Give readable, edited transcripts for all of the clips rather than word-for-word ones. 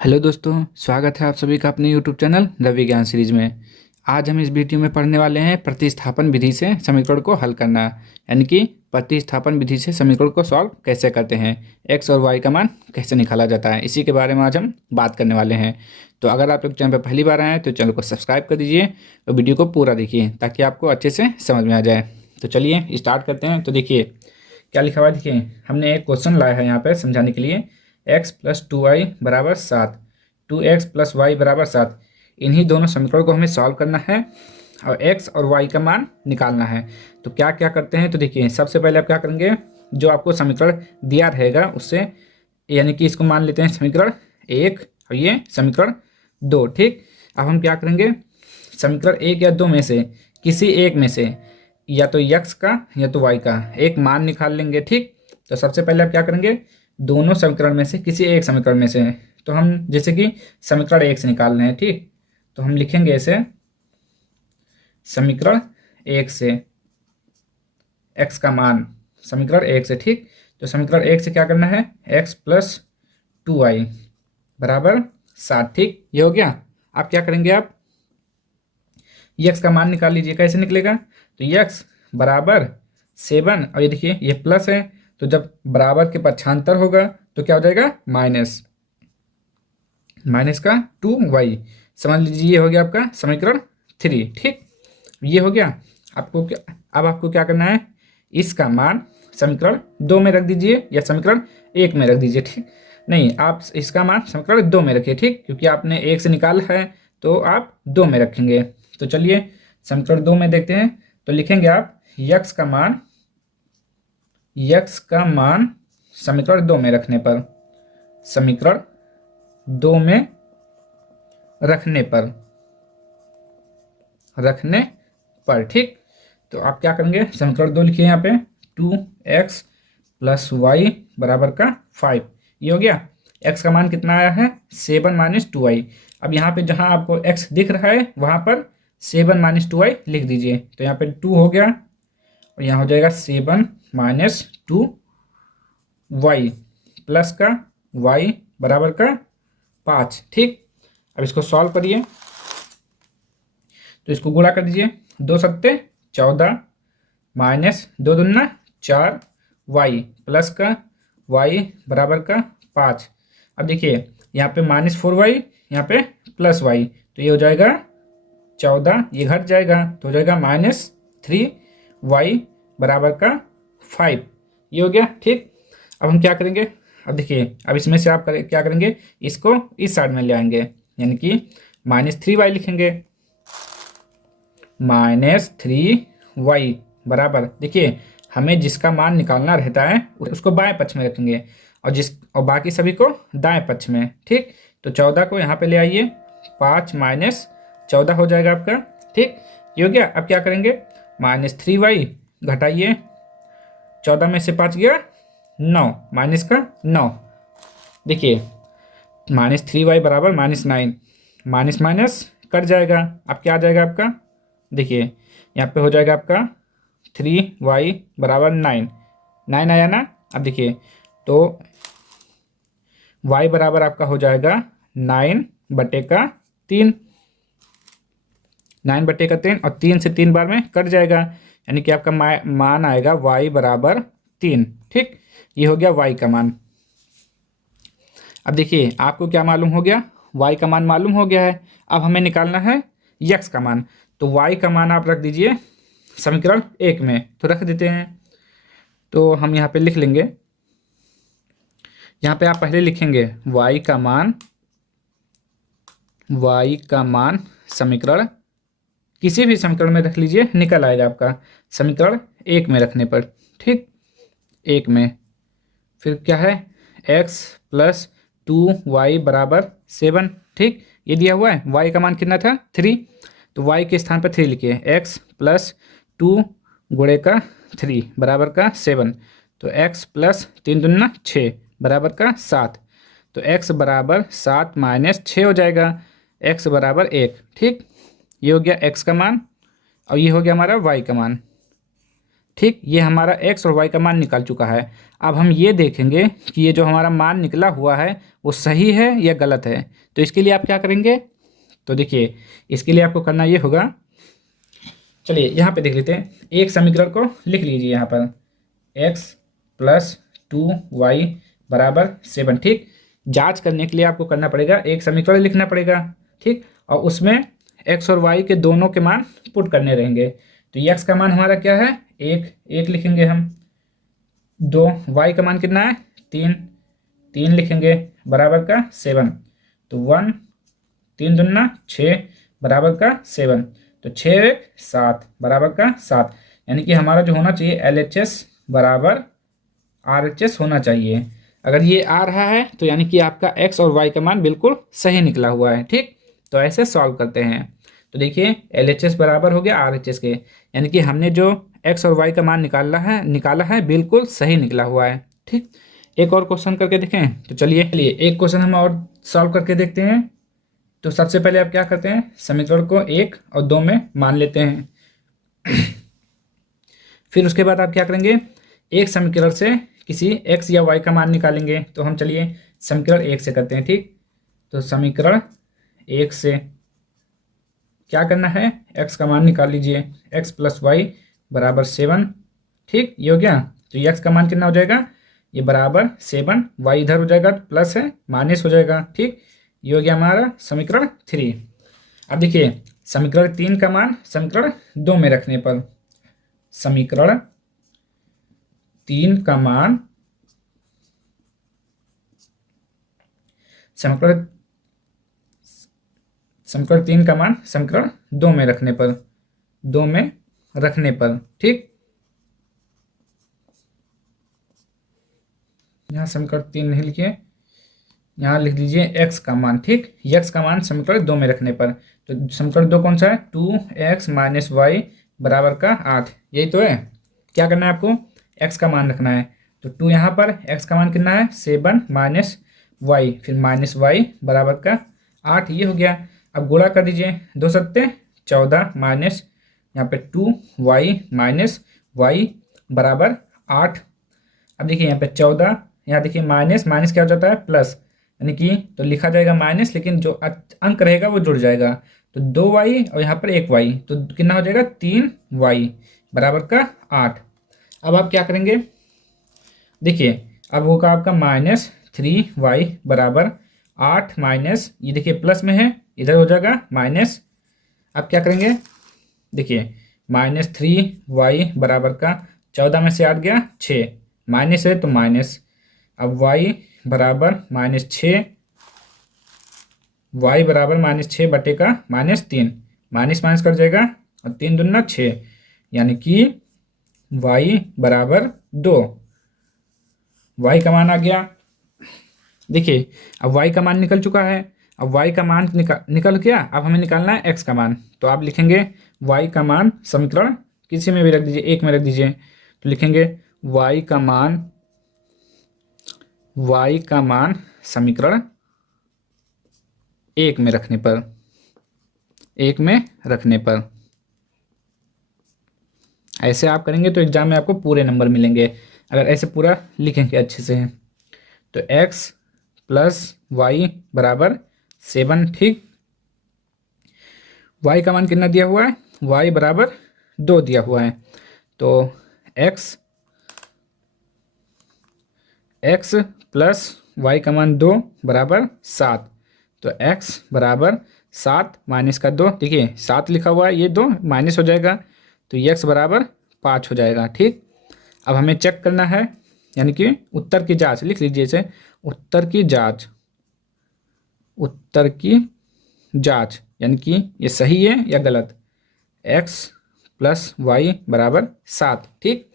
Hello दोस्तों, स्वागत है आप सभी का अपने यूट्यूब चैनल रवि ज्ञान सीरीज में। आज हम इस वीडियो में पढ़ने वाले हैं प्रतिस्थापन विधि से समीकरण को हल करना, यानी कि प्रतिस्थापन विधि से समीकरण को सॉल्व कैसे करते हैं, एक्स और वाई का मान कैसे निकाला जाता है, इसी के बारे में आज हम बात करने वाले हैं। तो अगर आप लोग चैनल पर पहली बार आए हैं तो चैनल को सब्सक्राइब कर दीजिए और वीडियो को पूरा देखिए ताकि आपको अच्छे से समझ में आ जाए। तो चलिए स्टार्ट करते हैं। तो देखिए क्या लिखा हुआ है, देखिए हमने एक क्वेश्चन लाया है यहाँ पर समझाने के लिए। एक्स प्लस 2y बराबर 7, 2x प्लस वाई बराबर 7, इन्हीं दोनों समीकरण को हमें सॉल्व करना है और x और y का मान निकालना है। तो क्या क्या करते हैं, तो देखिए सबसे पहले आप क्या करेंगे, जो आपको समीकरण दिया रहेगा उससे, यानी कि इसको मान लेते हैं समीकरण 1 और ये समीकरण 2। ठीक, अब हम क्या करेंगे, समीकरण 1 या 2 में से किसी एक में से या तो x का या तो y का एक मान निकाल लेंगे। ठीक, तो सबसे पहले आप क्या करेंगे, दोनों समीकरण में से किसी एक समीकरण में से, तो हम जैसे कि समीकरण 1 से निकाल रहे हैं। ठीक, तो हम लिखेंगे ऐसे, समीकरण 1 से x का मान, समीकरण 1 से। ठीक, तो समीकरण 1 से क्या करना है, x प्लस 2y बराबर 7। ठीक, ये हो गया। आप क्या करेंगे, आप x का मान निकाल लीजिए। कैसे निकलेगा, तो x बराबर 7, और ये देखिए ये प्लस है, तो जब बराबर के पक्षांतर होगा तो क्या हो जाएगा, माइनस, माइनस का 2y। समझ लीजिए ये हो गया आपका समीकरण 3। ठीक, ये हो गया। आपको क्या, अब आपको क्या करना है, इसका मान समीकरण 2 में रख दीजिए या समीकरण 1 में रख दीजिए। ठीक, नहीं, आप इसका मान समीकरण 2 में रखिए। ठीक, क्योंकि आपने 1 से निकाला है तो आप 2 में रखेंगे। तो चलिए समीकरण 2 में देखते हैं। तो लिखेंगे आप यक्स का मान, यक्स का मान समीकरण 2 में रखने पर, समीकरण 2 में रखने पर, रखने पर। ठीक, तो आप क्या करेंगे, समीकरण 2 लिखिए यहाँ पे, 2x प्लस वाई बराबर का 5। ये हो गया। x का मान कितना आया है, 7 माइनस 2y। अब यहाँ पे जहाँ आपको x दिख रहा है वहाँ पर 7 माइनस 2y लिख दीजिए। तो यहाँ पे 2 हो गया और यहाँ हो जाएगा 7 माइनस 2y प्लस का y बराबर का 5। ठीक, अब इसको सॉल्व करिए, तो इसको गुणा कर दीजिए, 2 सत्ते 14 माइनस 2 दूना 4 वाई प्लस का y बराबर का 5। अब देखिए यहाँ पे -4y, यहाँ पे +y, तो ये हो जाएगा 14, ये घट जाएगा तो हो जाएगा -3y बराबर का 5। ये हो गया। ठीक, अब हम क्या करेंगे, अब देखिए अब इसमें से आप क्या करेंगे, इसको इस साइड में ले आएंगे, यानी कि -3y लिखेंगे, -3y बराबर, देखिए हमें जिसका मान निकालना रहता है उसको बाएं पक्ष में रखेंगे और बाकी सभी को दाएं पक्ष में। ठीक, तो 14 को यहाँ पे ले आइए, 5 माइनस 14 हो जाएगा आपका। ठीक, ये हो गया। अब क्या करेंगे, -3y घटाइए, 14 में से 5 गया 9, माइनस का 9। देखिए -3y बराबर -9, माइनस माइनस कट जाएगा। अब क्या आ जाएगा आपका, देखिए यहाँ पे हो जाएगा आपका 3y बराबर 9, 9 आया ना। अब देखिए तो y बराबर आपका हो जाएगा 9/3, 9/3 और 3 से 3 बार में कट जाएगा, यानी कि आपका मान आएगा y बराबर 3। ठीक, ये हो गया y का मान। अब देखिए आपको क्या मालूम हो गया, y का मान मालूम हो गया है। अब हमें निकालना है x का मान। तो y का मान आप रख दीजिए समीकरण 1 में, तो रख देते हैं। तो हम यहाँ पे लिख लेंगे, यहाँ पे आप पहले लिखेंगे y का मान, y का मान समीकरण किसी भी समीकरण में रख लीजिए, निकल आएगा आपका समीकरण 1 में रखने पर। ठीक, 1 में फिर क्या है, x प्लस 2y बराबर 7। ठीक, ये दिया हुआ है, y का मान कितना था 3, तो y के स्थान पर 3 लिखिए, x प्लस 2 गुणे का 3 बराबर का 7, तो x प्लस 3 दूना 6 बराबर का 7, तो x बराबर 7 माइनस 6 हो जाएगा, x बराबर 1। ठीक, ये हो गया x का मान और ये हो गया हमारा y का मान। ठीक, ये हमारा एक्स और वाई का मान निकल चुका है। अब हम ये देखेंगे कि ये जो हमारा मान निकला हुआ है वो सही है या गलत है। तो इसके लिए आप क्या करेंगे, तो देखिए इसके लिए आपको करना ये होगा, चलिए यहाँ पे देख लेते हैं। एक समीकरण को लिख लीजिए यहाँ पर, x प्लस 2y बराबर 7। ठीक, जांच करने के लिए आपको करना पड़ेगा, एक समीकरण लिखना पड़ेगा। ठीक, और उसमें x और y के दोनों के मान पुट करने रहेंगे। तो x का मान हमारा क्या है, एक लिखेंगे हम। 2, y का मान कितना है, 3 लिखेंगे बराबर का 7। तो 1, 3 दूना 6 बराबर का 7। तो 6 1 7 बराबर का 7। यानी कि हमारा जो होना चाहिए LHS बराबर RHS होना चाहिए। अगर ये आ रहा है तो यानी कि आपका x और y का मान बिल्कुल सही निकला हुआ है। ठीक, तो ऐसे सॉल्व करते हैं। तो देखिए LHS बराबर हो गया RHS के, यानी कि हमने जो x और y का मान निकाला है बिल्कुल सही निकला हुआ है। ठीक, एक और क्वेश्चन करके देखें। तो चलिए एक क्वेश्चन हम और सॉल्व करके देखते हैं। तो सबसे पहले आप क्या करते हैं, समीकरण को 1 और 2 में मान लेते हैं। फिर उसके बाद आप क्या करेंगे, एक समीकरण से किसी x या y का मान निकालेंगे। तो हम चलिए समीकरण 1 से करते हैं। ठीक, तो समीकरण 1 से क्या करना है, x का मान निकाल लीजिए, x प्लस वाई बराबर 7। ठीक, ये हो गया। तो x का मान कितना हो जाएगा, ये बराबर 7, y इधर हो जाएगा तो प्लस है माइनस हो जाएगा। ठीक, ये हो गया हमारा समीकरण 3। अब देखिए समीकरण 3 का मान समीकरण 2 में रखने पर, समीकरण 3 का मान समीकरण 3 का मान समीकरण 2 में रखने पर, ठीक, यहाँ समीकरण 3 नहीं लिखिए, यहाँ लिख लीजिए x का मान। ठीक, x का मान समीकरण 2 में रखने पर, तो समीकरण 2 कौन सा है, 2x माइनस वाई बराबर का 8, यही तो है। क्या करना है आपको, x का मान रखना है। तो 2 यहाँ पर, x का मान कितना है 7 माइनस वाई, फिर माइनस वाई बराबर का 8, ये हो गया। अब गुणा कर दीजिए, 2 सत्ते 14 माइनस यहाँ पे 2y माइनस वाई बराबर 8। अब देखिए यहाँ पे 14, यहाँ देखिए माइनस माइनस क्या हो जाता है प्लस, यानी कि तो लिखा जाएगा माइनस, लेकिन जो अंक रहेगा वो जुड़ जाएगा। तो 2y और यहाँ पर 1y, तो कितना हो जाएगा 3y बराबर का 8। अब आप क्या करेंगे, देखिए अब होगा आपका माइनस 3y बराबर 8 माइनस, ये देखिए प्लस में है इधर हो जाएगा माइनस। अब क्या करेंगे, देखिए माइनस 3y बराबर का 14 में से 8 गया 6, माइनस है तो माइनस। अब y बराबर -6, y बराबर -6 बटे का -3, माइनस माइनस कर जाएगा और 3 दूना 6, यानी कि y बराबर 2, y का मान आ गया। देखिए अब y का मान निकल चुका है। अब y का मान निकल गया, अब हमें निकालना है x का मान। तो आप लिखेंगे y का मान, समीकरण किसी में भी रख दीजिए, एक में रख दीजिए। तो लिखेंगे y का मान समीकरण 1 में रखने पर, ऐसे आप करेंगे तो एग्जाम में आपको पूरे नंबर मिलेंगे, अगर ऐसे पूरा लिखेंगे अच्छे से। तो x प्लस वाई बराबर 7। ठीक, y का मान कितना दिया हुआ है, y बराबर 2 दिया हुआ है। तो x प्लस y का मान 2 बराबर 7। तो x बराबर 7 माइनस का 2, देखिए 7 लिखा हुआ है, ये 2 माइनस हो जाएगा, तो x बराबर 5 हो जाएगा। ठीक, अब हमें चेक करना है, यानी कि उत्तर की जांच लिख लीजिए इसे, उत्तर की जांच, यानी कि ये सही है या गलत। x प्लस वाई बराबर 7। ठीक,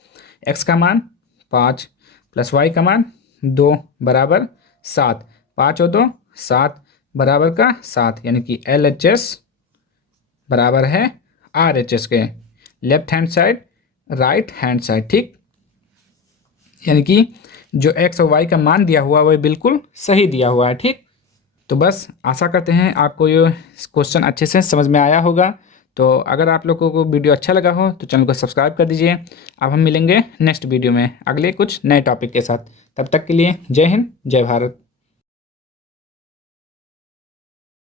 x का मान 5 प्लस y का मान 2 बराबर 7, 5 और 2 7 बराबर का 7, यानी कि LHS बराबर है RHS के, left hand side right hand side. ठीक, यानी कि जो x और y का मान दिया हुआ है वह बिल्कुल सही दिया हुआ है। ठीक, तो बस आशा करते हैं आपको ये क्वेश्चन अच्छे से समझ में आया होगा। तो अगर आप लोगों को वीडियो अच्छा लगा हो तो चैनल को सब्सक्राइब कर दीजिए। अब हम मिलेंगे नेक्स्ट वीडियो में अगले कुछ नए टॉपिक के साथ। तब तक के लिए जय हिंद, जय भारत।